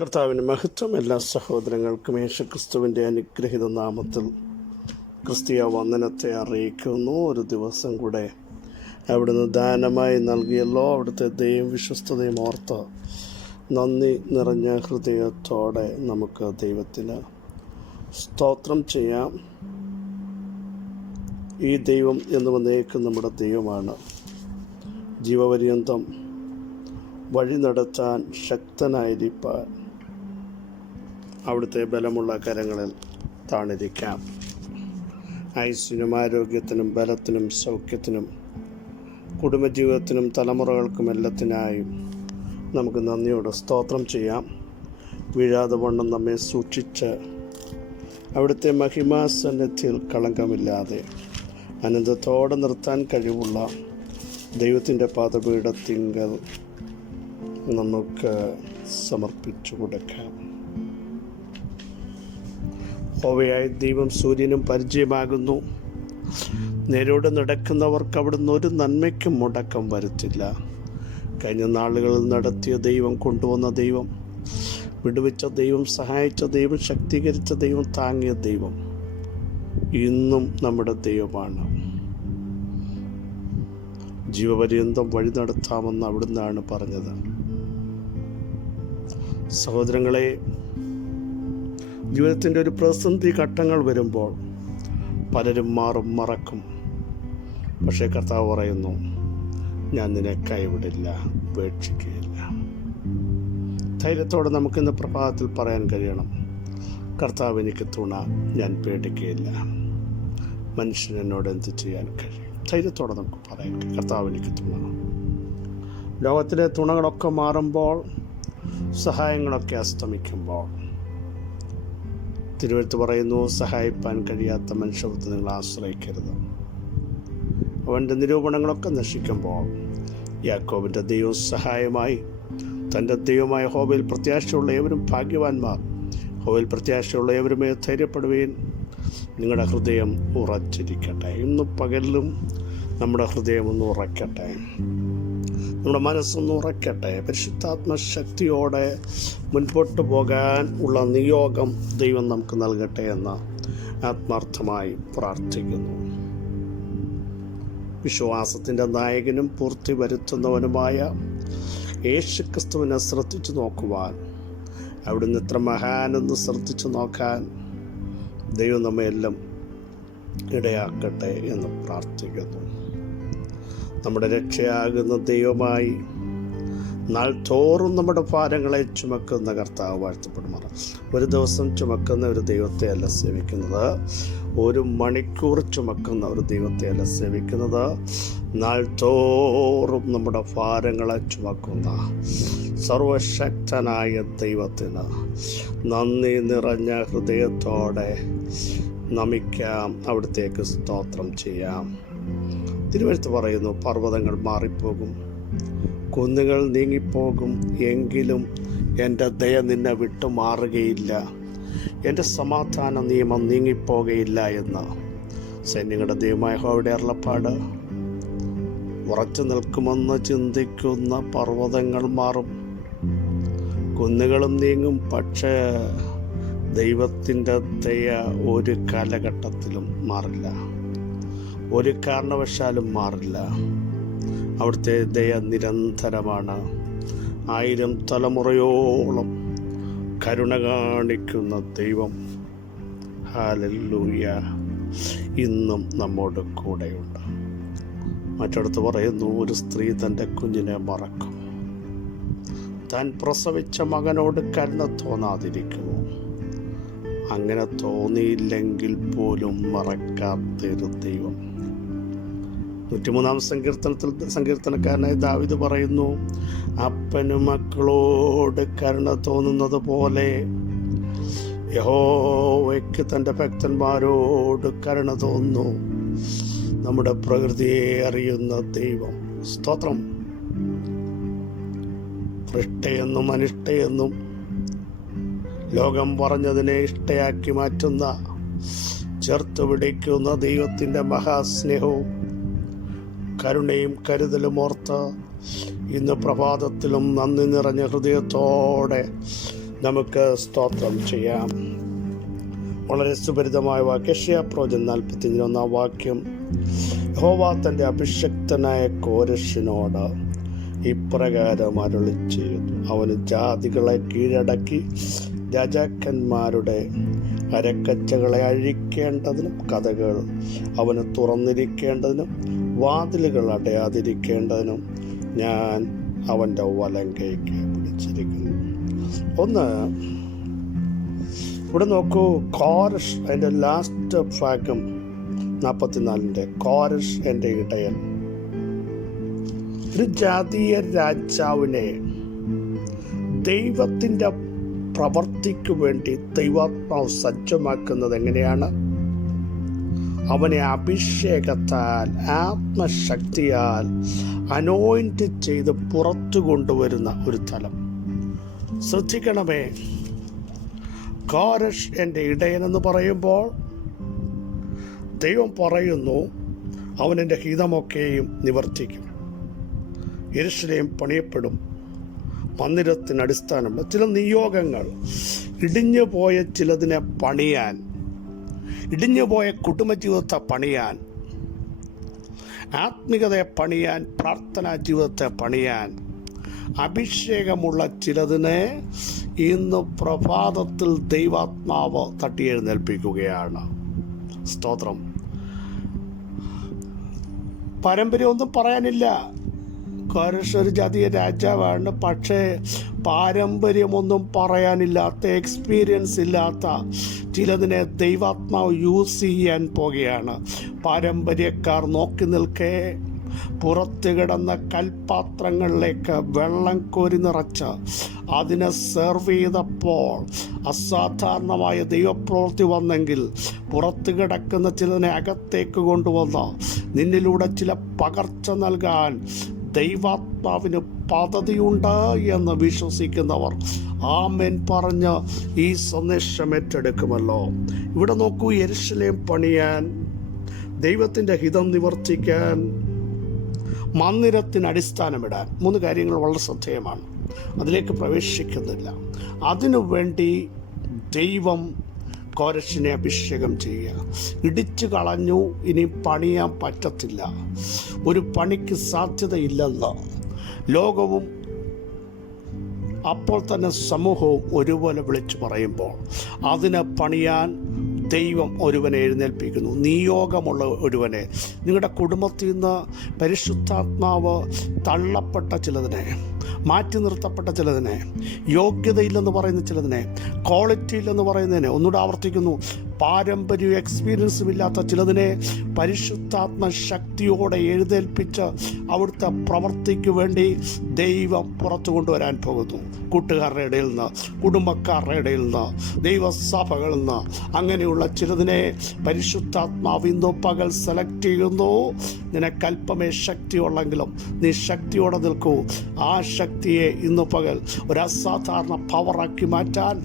കർത്താവിന് മഹത്വം. എല്ലാ സഹോദരങ്ങൾക്കും യേശുക്രിസ്തുവിൻ്റെ അനുഗ്രഹീത നാമത്തിൽ ക്രിസ്തീയ വന്ദനത്തെ അറിയിക്കുന്നു. ഒരു ദിവസം കൂടെ അവിടുന്ന് ദാനമായി നൽകിയല്ലോ. അവിടുത്തെ ദയയും വിശ്വസ്തതയും ഓർത്ത് നന്ദി നിറഞ്ഞ ഹൃദയത്തോടെ നമുക്ക് ദൈവത്തിന് സ്തോത്രം ചെയ്യാം. ഈ ദൈവം എന്ന് വന്നേക്കും നമ്മുടെ ദൈവമാണ്. ജീവപര്യന്തം വഴി നടത്താൻ ശക്തനായിരിക്കാൻ അവിടുത്തെ ബലമുള്ള കരങ്ങളിൽ താണിരിക്കാം. ആയുസ്സിനും ആരോഗ്യത്തിനും ബലത്തിനും സൗഖ്യത്തിനും കുടുംബജീവിതത്തിനും തലമുറകൾക്കും എല്ലാത്തിനായും നമുക്ക് നന്ദിയോടെ സ്തോത്രം ചെയ്യാം. വീഴാതെ വണ്ണം നമ്മെ സൂക്ഷിച്ച് അവിടുത്തെ മഹിമാസന്നിധിയിൽ കളങ്കമില്ലാതെ അനന്തത്തോടെ നിർത്താൻ കഴിവുള്ള ദൈവത്തിൻ്റെ പാദപീഠത്തിങ്കൽ നമുക്ക് സമർപ്പിച്ചു കൊടുക്കാം. യഹോവയായ ദൈവം സൂര്യനും പരിചയമാകുന്നു. നേരോടെ നടക്കുന്നവർക്ക് അവിടുന്ന് ഒരു നന്മയ്ക്കും മുടക്കം വരുത്തില്ല. കഴിഞ്ഞ നാളുകളിൽ നടത്തിയ ദൈവം, കൊണ്ടുവന്ന ദൈവം, വിടുവിച്ച ദൈവം, സഹായിച്ച ദൈവം, ശക്തീകരിച്ച ദൈവം, താങ്ങിയ ദൈവം ഇന്നും നമ്മുടെ ദൈവമാണ്. ജീവപര്യന്തം വഴി നടത്താമെന്ന് അവിടുന്നാണ് പറഞ്ഞത്. സഹോദരങ്ങളെ, ജീവിതത്തിൻ്റെ ഒരു പ്രതിസന്ധി ഘട്ടങ്ങൾ വരുമ്പോൾ പലരും മറക്കും. പക്ഷേ കർത്താവ് പറയുന്നു, ഞാൻ നിന്നെ കൈവിടില്ല, ഉപേക്ഷിക്കുകയില്ല. ധൈര്യത്തോടെ നമുക്കിന്ന് പ്രഭാതത്തിൽ പറയാൻ കഴിയണം, കർത്താവ് എനിക്ക് തുണ, ഞാൻ പേടിക്കുകയില്ല. മനുഷ്യൻ എന്നോട് എന്ത് ചെയ്യാൻ കഴിയും? ധൈര്യത്തോടെ നമുക്ക് പറയാൻ, കർത്താവ് എനിക്ക് തുണ. ലോകത്തിലെ തുണകളൊക്കെ മാറുമ്പോൾ, സഹായങ്ങളൊക്കെ അസ്തമിക്കുമ്പോൾ, തിരുവെഴുത്ത് പറയുന്നു, സഹായിപ്പാൻ കഴിയാത്ത മനുഷ്യർക്ക് നിങ്ങൾ ആശ്രയിക്കരുത്. അവൻ്റെ നിരൂപണങ്ങളൊക്കെ നശിക്കുമ്പോൾ യാക്കോബിൻ്റെ ദൈവം സഹായമായി. തൻ്റെ ദൈവമായ യഹോവയിൽ പ്രത്യാശയുള്ള ഏവരും ഭാഗ്യവാന്മാർ. യഹോവയിൽ പ്രത്യാശയുള്ള ഏവരുമേ ധൈര്യപ്പെടുകയും നിങ്ങളുടെ ഹൃദയം ഉറച്ചിരിക്കട്ടെ. ഇന്ന് പകലിലും നമ്മുടെ ഹൃദയം ഒന്ന് ഉറയ്ക്കട്ടെ, നമ്മുടെ മനസ്സൊന്ന് ഉറയ്ക്കട്ടെ. പരിശുദ്ധാത്മശക്തിയോടെ മുൻപോട്ട് പോകാൻ ഉള്ള നിയോഗം ദൈവം നമുക്ക് നൽകട്ടെ എന്ന് ആത്മാർത്ഥമായി പ്രാർത്ഥിക്കുന്നു. വിശ്വാസത്തിൻ്റെ നായകനും പൂർത്തി വരുത്തുന്നവനുമായ യേശുക്രിസ്തുവിനെ ശ്രദ്ധിച്ചു നോക്കുവാൻ, അവിടുന്ന് ഇത്ര മഹാനെന്ന് ശ്രദ്ധിച്ചു നോക്കാൻ ദൈവം നമ്മയെല്ലാം ഇടയാക്കട്ടെ എന്ന് പ്രാർത്ഥിക്കുന്നു. നമ്മുടെ രക്ഷയാകുന്ന ദൈവമായി നാൾ തോറും നമ്മുടെ ഭാരങ്ങളെ ചുമക്കുന്ന കർത്താവ് വാഴ്ത്തപ്പെടുമാറ്. ഒരു ദിവസം ചുമക്കുന്ന ഒരു ദൈവത്തെ അല്ല സേവിക്കുന്നത്, ഒരു മണിക്കൂർ ചുമക്കുന്ന ഒരു ദൈവത്തെ അല്ല സേവിക്കുന്നത്, നാൾ തോറും നമ്മുടെ ഭാരങ്ങളെ ചുമക്കുന്ന സർവശക്തനായ ദൈവത്തിന് നന്ദി നിറഞ്ഞ ഹൃദയത്തോടെ നമിക്കാം, അവിടത്തേക്ക് സ്തോത്രം ചെയ്യാം. തിരുവെഴുത്ത് പറയുന്നു, പർവ്വതങ്ങൾ മാറിപ്പോകും, കുന്നുകൾ നീങ്ങിപ്പോകും, എങ്കിലും എൻ്റെ ദയ നിന്നെ വിട്ടു മാറുകയില്ല, എൻ്റെ സമാധാന നിയമം നീങ്ങിപ്പോകയില്ല എന്ന് സൈന്യങ്ങളുടെ ദൈവമായ യഹോവയുടെ അരുളപ്പാട്. ഉറച്ചു നിൽക്കുമെന്ന് ചിന്തിക്കുന്ന പർവ്വതങ്ങൾ മാറും, കുന്നുകളും നീങ്ങും, പക്ഷേ ദൈവത്തിൻ്റെ ദയ ഒരു കാലഘട്ടത്തിലും മാറില്ല, ഒരു കാരണവശാലും മാറില്ല. അവിടുത്തെ ദയ നിരന്തരമാണ്. 1000 തലമുറയോളം കരുണ കാണിക്കുന്ന ദൈവം, ഹല്ലേലൂയ, ഇന്നും നമ്മോട് കൂടെയുണ്ട്. മറ്റടുത്ത് പറയുന്നു, ഒരു സ്ത്രീ തൻ്റെ കുഞ്ഞിനെ മറക്കും, താൻ പ്രസവിച്ച മകനോട് കരുണ തോന്നാതിരിക്കുമോ? അങ്ങനെ തോന്നിയില്ലെങ്കിൽ പോലും മറക്കാത്തൊരു ദൈവം. 103-ാം സങ്കീർത്തനക്കാരനായ ദാവീദ് പറയുന്നു, അപ്പനു മക്കളോട് കരുണ തോന്നുന്നത് പോലെ യഹോവയ്ക്ക് തൻ്റെ ഭക്തന്മാരോട് കരുണ തോന്നുന്നു. നമ്മുടെ പ്രകൃതിയെ അറിയുന്ന ദൈവം, സ്തോത്രം. ഇഷ്ടയെന്നും അനിഷ്ടയെന്നും ലോകം പറഞ്ഞതിനെ ഇഷ്ടയാക്കി മാറ്റുന്ന, ചേർത്ത് പിടിക്കുന്ന ദൈവത്തിൻ്റെ മഹാസ്നേഹവും കരുണയും കരുതലും ഓർത്ത് ഇന്ന് പ്രഭാതത്തിലും നന്ദി നിറഞ്ഞ ഹൃദയത്തോടെ നമുക്ക് സ്തോത്രം ചെയ്യാം. വളരെ സുപരിതമായ വാക്യം യെശയ്യാപ്രവചനം 45 വാക്യം. യഹോവ തൻ്റെ അഭിഷിക്തനായ കോരശിനോട് ഇപ്രകാരം അരുളി ചെയ്തു, അവന് ജാതികളെ കീഴടക്കി രാജാക്കന്മാരുടെ അരക്കച്ചകളെ അഴിക്കേണ്ടതിനും കഥകൾ അവന് തുറന്നിരിക്കേണ്ടതിനും വാതിലുകൾ അടയാതിരിക്കേണ്ടതിനും ഞാൻ അവൻ്റെ വലങ്കയ്ക്ക് പിടിച്ചിരിക്കുന്നു. ഒന്ന് ഇവിടെ നോക്കൂ, കോരഷ് അതിൻ്റെ ലാസ്റ്റ് ഭാഗം 44 കോരഷ് എൻ്റെ ഇടയൻ. ഒരു ജാതീയ രാജാവിനെ ദൈവത്തിൻ്റെ പ്രവർത്തിക്ക് വേണ്ടി ദൈവാത്മാവ് സജ്ജമാക്കുന്നത് എങ്ങനെയാണ്? അവനെ അഭിഷേകത്താൽ ആത്മശക്തിയാൽ അനോയിന്റ് ചെയ്ത് പുറത്തു കൊണ്ടുവരുന്ന ഒരു തലം. ശ്രദ്ധിക്കണമേ, കോരഷ് എൻ്റെ ഇടയനെന്ന് പറയുമ്പോൾ ദൈവം പറയുന്നു അവൻ എൻ്റെ ഹിതമൊക്കെയും നിവർത്തിക്കും. യെരൂശലേം പണിയപ്പെടും, മന്ദിരത്തിന് അടിസ്ഥാനമുള്ള ചില നിയോഗങ്ങൾ, ഇടിഞ്ഞു പോയ ചിലതിനെ പണിയാൻ, ഇടിഞ്ഞു പോയ കുടുംബജീവിതത്തെ പണിയാൻ, ആത്മികതയെ പണിയാൻ, പ്രാർത്ഥനാ ജീവിതത്തെ പണിയാൻ, അഭിഷേകമുള്ള ചിലതിനെ ഇന്ന് പ്രഭാതത്തിൽ ദൈവാത്മാവ് തട്ടിയെഴുന്നേൽപ്പിക്കുകയാണ്. സ്തോത്രം. പാരമ്പര്യമൊന്നും പറയാനില്ല. കോരഷ് ഒരു ജാതീയ രാജാവാണ്, പക്ഷേ പാരമ്പര്യമൊന്നും പറയാനില്ലാത്ത, എക്സ്പീരിയൻസ് ഇല്ലാത്ത ചിലതിനെ ദൈവാത്മാവ് യൂസ് ചെയ്യാൻ പോകുകയാണ്. പാരമ്പര്യക്കാർ നോക്കി നിൽക്കെ പുറത്ത് കിടന്ന കൽപാത്രങ്ങളിലേക്ക് വെള്ളം കോരി നിറച്ച് അതിനെ സെർവ് ചെയ്തപ്പോൾ അസാധാരണമായ ദൈവപ്രവൃത്തി വന്നെങ്കിൽ പുറത്ത് കിടക്കുന്ന ചിലതിനെ അകത്തേക്ക് കൊണ്ടുവന്ന് നിന്നിലൂടെ ചില പകർച്ച നൽകാൻ ദൈവാത്മാവിന് പദ്ധതിയുണ്ട് എന്ന് വിശ്വസിക്കുന്നവർ ആമേൻ പറഞ്ഞ് ഈ സന്ദേശം ഏറ്റെടുക്കുമല്ലോ. ഇവിടെ നോക്കൂ, യെരൂശലേം പണിയാൻ, ദൈവത്തിൻ്റെ ഹിതം നിവർത്തിക്കാൻ, മന്ദിരത്തിന് അടിസ്ഥാനമിടാൻ 3 കാര്യങ്ങൾ വളരെ ശ്രദ്ധേയമാണ്. അതിലേക്ക് പ്രവേശിക്കുന്നില്ല. അതിനുവേണ്ടി ദൈവം കോരശിനെ അഭിഷേകം ചെയ്യുക. ഇടിച്ചു കളഞ്ഞു, ഇനി പണിയാൻ പറ്റത്തില്ല, ഒരു പണിക്ക് സാധ്യതയില്ലെന്ന് ലോകവും അപ്പോൾ തന്നെ സമൂഹവും ഒരുപോലെ വിളിച്ചു പറയുമ്പോൾ അതിനെ പണിയാൻ ദൈവം ഒരുവനെ എഴുന്നേൽപ്പിക്കുന്നു, നിയോഗമുള്ള ഒരുവനെ. നിങ്ങളുടെ കുടുംബത്തിൽ നിന്ന് പരിശുദ്ധാത്മാവ് തള്ളപ്പെട്ട ചിലതിനെ, മാറ്റി നിർത്തപ്പെട്ട ചിലതിനെ, യോഗ്യതയില്ലെന്ന് പറയുന്ന ചിലതിനെ, ക്വാളിറ്റി ഇല്ലെന്ന് പറയുന്നതിനെ, ഒന്നുകൂടെ ആവർത്തിക്കുന്നു, പാരമ്പര്യവും എക്സ്പീരിയൻസും ഇല്ലാത്ത ചിലതിനെ പരിശുദ്ധാത്മ ശക്തിയോടെ എഴുന്നേൽപ്പിച്ച് അവിടുത്തെ പ്രവൃത്തിക്ക് വേണ്ടി ദൈവം പുറത്തു കൊണ്ടുവരാൻ പോകുന്നു. കൂട്ടുകാരുടെ ഇടയിൽ നിന്ന്, കുടുംബക്കാരുടെ ഇടയിൽ നിന്ന്, ദൈവസഭകളിൽ നിന്ന്, അങ്ങനെയുള്ള ചിലതിനെ പരിശുദ്ധാത്മാവ് ഇന്ന് പകൽ സെലക്ട് ചെയ്യുന്നു. നിനക്കല്പമേ ശക്തിയുള്ളെങ്കിലും നീ ശക്തിയോടെ നിൽക്കൂ. ആ ശക്തിയെ ഇന്ന് പകൽ ഒരു അസാധാരണ പവറാക്കി മാറ്റാൻ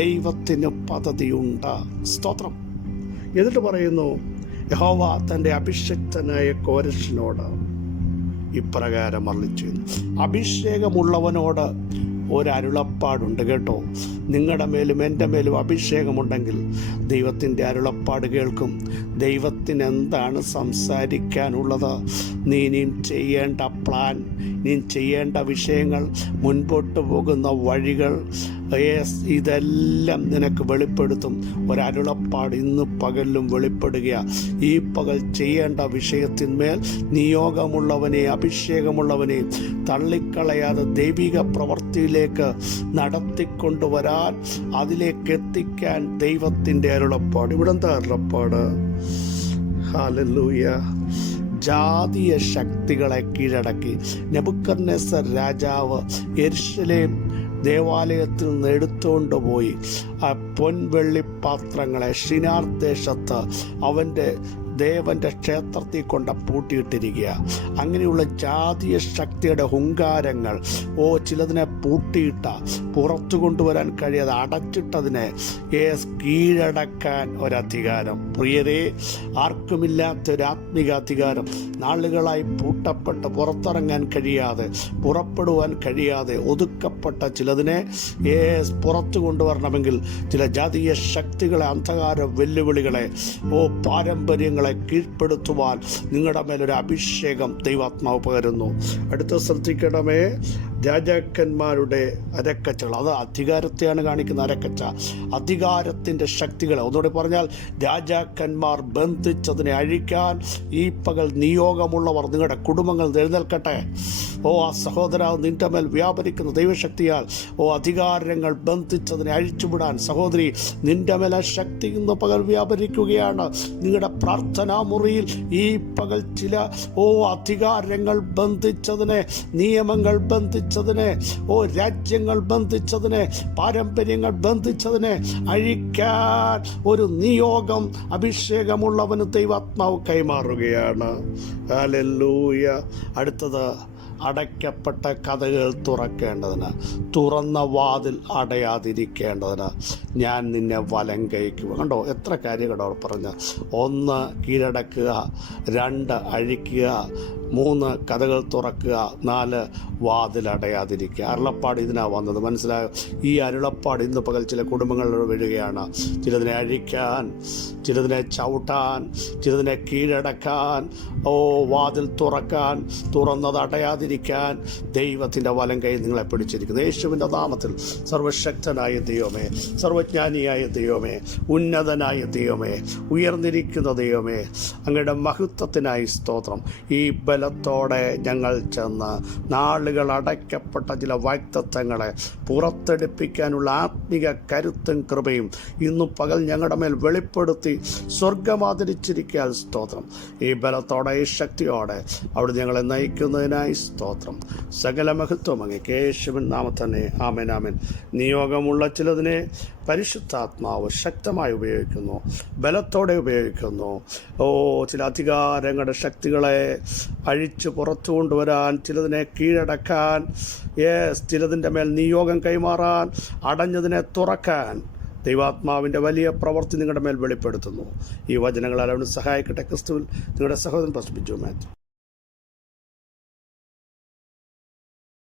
ദൈവത്തിന് പദ്ധതിയുണ്ട്. സ്തോത്രം. എന്നിട്ട് പറയുന്നു, യഹോവ തൻ്റെ അഭിഷിക്തനായ കോരശിനോട് ഇപ്രകാരം അരുളിച്ചെയ്തു. അഭിഷേകമുള്ളവനോട് ഒരരുളപ്പാടുണ്ട് കേട്ടോ. നിങ്ങളുടെ മേലും എൻ്റെ മേലും അഭിഷേകമുണ്ടെങ്കിൽ ദൈവത്തിൻ്റെ അരുളപ്പാട് കേൾക്കും. ദൈവത്തിന് എന്താണ് സംസാരിക്കാനുള്ളത്, നീ ഇനിയും ചെയ്യേണ്ട പ്ലാൻ, നീ ചെയ്യേണ്ട വിഷയങ്ങൾ, മുൻപോട്ട് പോകുന്ന വഴികൾ, ഇതെല്ലാം നിനക്ക് വെളിപ്പെടുത്തും. ഒരരുളപ്പാട് ഇന്ന് പകലിലും വെളിപ്പെടുക. ഈ പകൽ ചെയ്യേണ്ട വിഷയത്തിന്മേൽ നിയോഗമുള്ളവനെ, അഭിഷേകമുള്ളവനെ തള്ളിക്കളയാതെ ദൈവിക പ്രവൃത്തിയിലേക്ക് നടത്തിക്കൊണ്ടുവരാൻ, അതിലേക്ക് എത്തിക്കാൻ ദൈവത്തിൻ്റെ അരുളപ്പാട്. ഇവിടെ എന്താ അരുളപ്പാട്? ഹല്ലേലൂയ. ജാതീയ ശക്തികളെ കീഴടക്കി നെബൂഖദ്നേസർ രാജാവ് യെരൂശലേം ദേവാലയത്തിൽ നിന്ന് എടുത്തുകൊണ്ട് പോയി ആ പൊൻവെള്ളി പാത്രങ്ങളെ ഷിനാർ ദേശത്ത് അവൻ്റെ ദേവൻ്റെ ക്ഷേത്രത്തിൽ കൊണ്ട് പൂട്ടിയിട്ടിരിക്കുക. അങ്ങനെയുള്ള ജാതീയ ശക്തിയുടെ ഹുങ്കാരങ്ങൾ ചിലതിനെ പൂട്ടിയിട്ട പുറത്തു കൊണ്ടുവരാൻ കഴിയാതെ അടച്ചിട്ടതിനെ കീഴടക്കാൻ ഒരധികാരം. പ്രിയരെ, ആർക്കുമില്ലാത്തൊരു ആത്മിക അധികാരം. നാളുകളായി പൂട്ടപ്പെട്ട് പുറത്തിറങ്ങാൻ കഴിയാതെ, പുറപ്പെടുവാൻ കഴിയാതെ ഒതുക്കപ്പെട്ട ചിലതിനെ പുറത്തു കൊണ്ടുവരണമെങ്കിൽ ചില ജാതീയ ശക്തികളെ, അന്ധകാര വെല്ലുവിളികളെ, പാരമ്പര്യങ്ങളെ കീഴ്പ്പെടുത്തുവാൻ നിങ്ങളുടെ മേലൊരു അഭിഷേകം ദൈവാത്മാവ് പകരുന്നു. അടുത്ത ശ്രദ്ധിക്കണമേ, രാജാക്കന്മാരുടെ അരക്കച്ചകൾ, അത് അധികാരത്തെയാണ് കാണിക്കുന്ന അരക്കച്ച. അധികാരത്തിൻ്റെ ശക്തികളെ, ഒന്നുകൂടി പറഞ്ഞാൽ രാജാക്കന്മാർ ബന്ധിച്ചതിനെ അഴിക്കാൻ ഈ പകൽ നിയോഗമുള്ളവർ നിങ്ങളുടെ കുടുംബങ്ങൾ എഴുന്നേൽക്കട്ടെ. ആ സഹോദര, നിന്റെ മേൽ വ്യാപരിക്കുന്ന ദൈവശക്തിയാൽ അധികാരങ്ങൾ ബന്ധിച്ചതിനെ അഴിച്ചുവിടാൻ സഹോദരി, നിന്റെ മേൽ ആ ശക്തി ഇന്ന് പകൽ വ്യാപരിക്കുകയാണ്. നിങ്ങളുടെ പ്രാർത്ഥനാ മുറിയിൽ ഈ പകൽ ചില അധികാരങ്ങൾ ബന്ധിച്ചതിനെ, നിയമങ്ങൾ ബന്ധിച്ചതിനെ, രാജ്യങ്ങൾ ബന്ധിച്ചതിനെ, പാരമ്പര്യങ്ങൾ ബന്ധിച്ചതിനെ അഴിക്കാൻ ഒരു നിയോഗം അഭിഷേകമുള്ളവന് ദൈവാത്മാവ് കൈമാറുകയാണ്. ഹല്ലേലൂയ. അടുത്തത്, അടയ്ക്കപ്പെട്ട കഥകൾ തുറക്കേണ്ടതിന്, തുറന്ന വാതിൽ അടയാതിരിക്കേണ്ടതിന് ഞാൻ നിന്നെ വലം കൈക്ക്. കണ്ടോ എത്ര കാര്യങ്ങളോ പറഞ്ഞ. 1 കീഴടക്കുക, 2 അഴിക്കുക, 3 കഥകൾ തുറക്കുക, 4 വാതിലടയാതിരിക്കുക. അരുളപ്പാട് ഇതിനാ വന്നത്, മനസ്സിലായോ? ഈ അരുളപ്പാട് ഇന്ന് പകൽ ചില കുടുംബങ്ങളിൽ വീഴുകയാണ്. ചിലതിനെ അഴിക്കാൻ, ചിലതിനെ ചവിട്ടാൻ, ചിലതിനെ കീഴടക്കാൻ, വാതിൽ തുറക്കാൻ, തുറന്നത് അടയാതിരിക്കാൻ ദൈവത്തിൻ്റെ വലം കൈ നിങ്ങളെ പിടിച്ചിരിക്കുന്നു. യേശുവിൻ്റെ നാമത്തിൽ സർവശക്തനായ ദൈവമേ, സർവജ്ഞാനിയായ ദൈവമേ, ഉന്നതനായ ദൈവമേ, ഉയർന്നിരിക്കുന്ന ദൈവമേ, അങ്ങയുടെ മഹത്വത്തിനായി സ്തോത്രം. ഈ ബലത്തോടെ ഞങ്ങൾ ചെന്ന് നാളുകൾ അടയ്ക്കപ്പെട്ട ചില വാഗ്ദത്തങ്ങളെ പുറത്തെടുപ്പിക്കാനുള്ള ആത്മിക കരുത്തും കൃപയും ഇന്നു പകൽ ഞങ്ങളുടെ മേൽ വെളിപ്പെടുത്തി സ്വർഗമാതിരിച്ചിരിക്കാൻ സ്തോത്രം. ഈ ബലത്തോടെ, ഈ ശക്തിയോടെ അവിടെ ഞങ്ങളെ നയിക്കുന്നതിനായി സ്തോത്രം. സകല മഹത്വം അങ്ങേക്ക് യേശുവിൻ നാമത്തിൽ തന്നെ. ആമേൻ, ആമേൻ. നിയോഗമുള്ള ചിലതിനെ പരിശുദ്ധാത്മാവ് ശക്തമായി ഉപയോഗിക്കുന്നു, ബലത്തോടെ ഉപയോഗിക്കുന്നു. ചില അധികാരങ്ങളുടെ ശക്തികളെ അഴിച്ചു പുറത്തു കൊണ്ടുവരാൻ, ചിലതിനെ കീഴടക്കാൻ, ചിലതിൻ്റെ മേൽ നിയോഗം കൈമാറാൻ, അടഞ്ഞതിനെ തുറക്കാൻ ദൈവാത്മാവിൻ്റെ വലിയ പ്രവൃത്തി നിങ്ങളുടെ മേൽ വെളിപ്പെടുത്തുന്നു. ഈ വചനങ്ങൾ അവന് സഹായിക്കട്ടെ. ക്രിസ്തുവിൽ നിങ്ങളുടെ സഹോദരൻ പാസ്റ്റർ ബിജു മാത്യു.